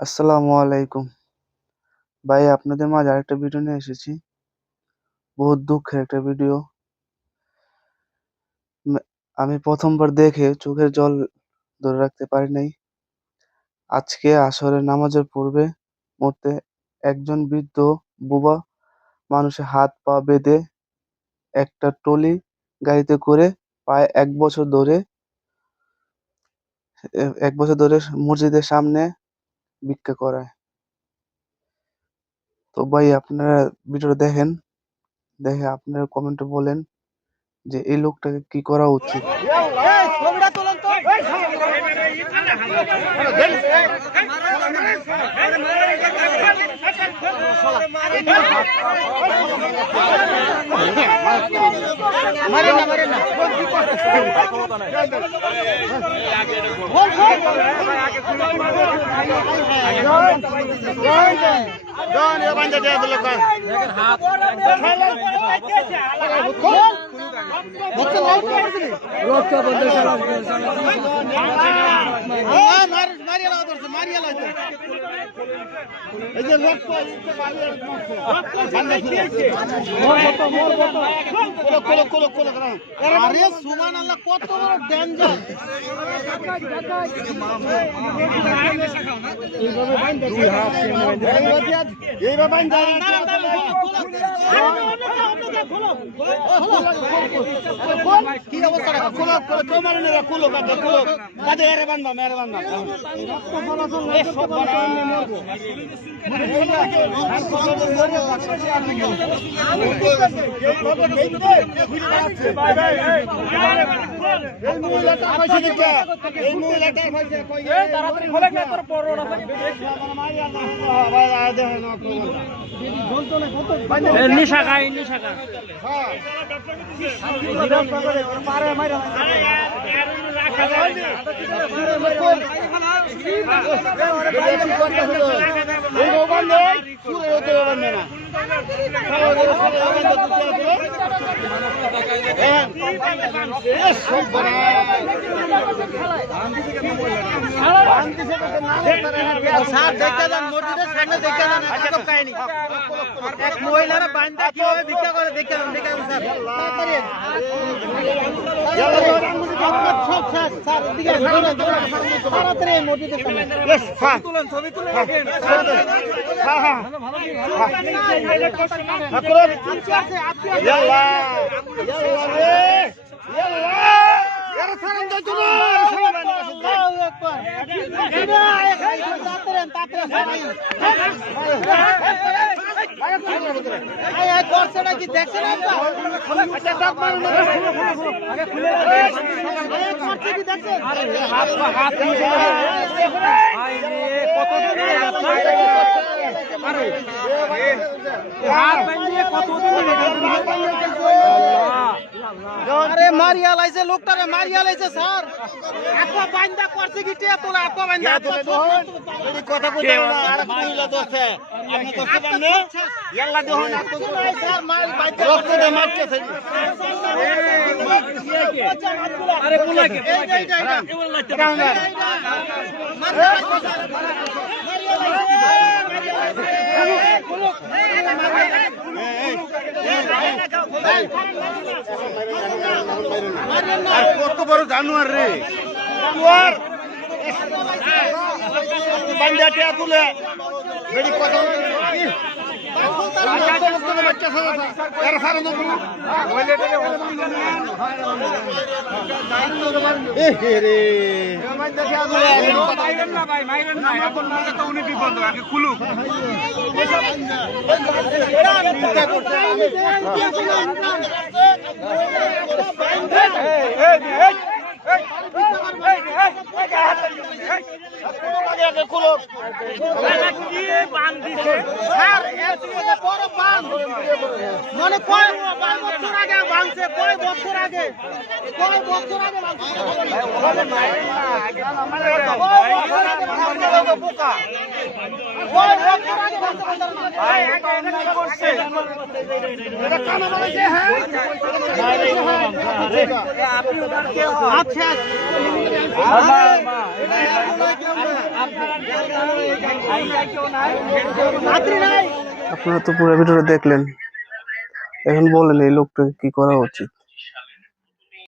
আসসালামু আলাইকুম। ভাই আপনাদের মাঝে আরেকটা ভিডিও নিয়ে এসেছি। বহুত দুঃখের একটা ভিডিও। আমি ১ম বার দেখে চোখের জল ধরে রাখতে পারি নাই। আজকে আসরের নামাজের পূর্বে মুহূর্তে একজন বৃদ্ধ বোবা মানুষের হাত পা বেঁধে একটা ট্রলি গাড়িতে করে প্রায় ১ বছর ধরে মসজিদের সামনে ভিক্ষা করায়। তো ভাই আপনারা ভিডিওটা দেখেন, দেখে আপনারা কমেন্টে বলেন যে এই লোকটাকে কি করা উচিত? কি অবস্থা নিশা খাই নিশা খাই এক মহিলারা বান্ধা কিভাবে ভিক্ষা করে দেখে কি দেখছেন আরে মারিয়া লাইছে লোকটারে মারিয়া লাইছে স্যার এত বান্দা করছে কি তে তোলা এত বান্দা এই কথা কইতে না আর মহিলা দোষে আপনি তো সেটা না ইয়াল্লা দেখুন এত স্যার মাল বাইতে রক্ততে মারতেছে আরে কোলা কে এইটা কেবল লাগতে মারিয়া আর কত বড় জানোয়ার রে জানোয়ার বান্দাটা তুলে বেরি কথা মানে কয় বছর আগে ভাঙছে কয় বছর আগে আচ্ছা আপনারা তো পুরো ভিডিওটা দেখলেন, এখন বলেন এই লোকটাকে কি করা উচিত।